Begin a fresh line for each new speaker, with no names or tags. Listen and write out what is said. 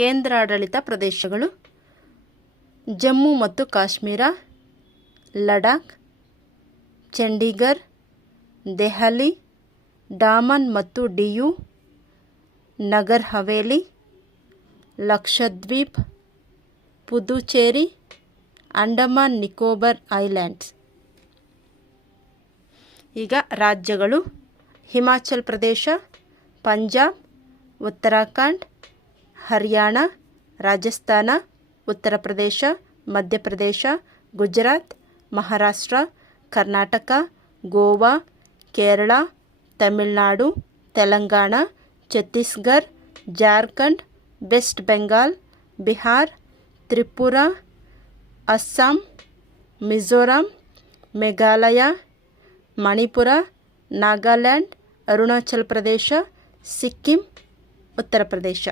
ಕೇಂದ್ರಾಡಳಿತ ಪ್ರದೇಶಗಳು ಜಮ್ಮು ಮತ್ತು ಕಾಶ್ಮೀರ, ಲಡಾಖ್, ಚಂಡೀಗರ್, ದೆಹಲಿ, ಡಾಮನ್ ಮತ್ತು ಡಿಯು, ನಗರ್ ಹವೇಲಿ, ಲಕ್ಷದ್ವೀಪ್, ಪುದುಚೇರಿ, ಅಂಡಮಾನ್ ನಿಕೋಬಾರ್ ಐಲ್ಯಾಂಡ್ಸ್. ಈಗ ರಾಜ್ಯಗಳು ಹಿಮಾಚಲ್ ಪ್ರದೇಶ, ಪಂಜಾಬ್, ಉತ್ತರಾಖಂಡ್ ಹರಿಯಾಣ, ರಾಜಸ್ಥಾನ, ಉತ್ತರ ಪ್ರದೇಶ ಮಧ್ಯಪ್ರದೇಶ ಗುಜರಾತ್, ಮಹಾರಾಷ್ಟ್ರ, ಕರ್ನಾಟಕ, ಗೋವಾ, ಕೇರಳ, ತಮಿಳುನಾಡು, ತೆಲಂಗಾಣ, ಛತ್ತೀಸ್ಗಢ, ಜಾರ್ಖಂಡ್, ವೆಸ್ಟ್ ಬೆಂಗಾಲ್, ಬಿಹಾರ್, ತ್ರಿಪುರ, ಅಸ್ಸಾಂ, ಮಿಜೋರಾಂ, ಮೇಘಾಲಯ, ಮಣಿಪುರ, ನಾಗಾಲ್ಯಾಂಡ್, ಅರುಣಾಚಲ್ ಪ್ರದೇಶ, ಸಿಕ್ಕಿಂ, ಉತ್ತರ ಪ್ರದೇಶ.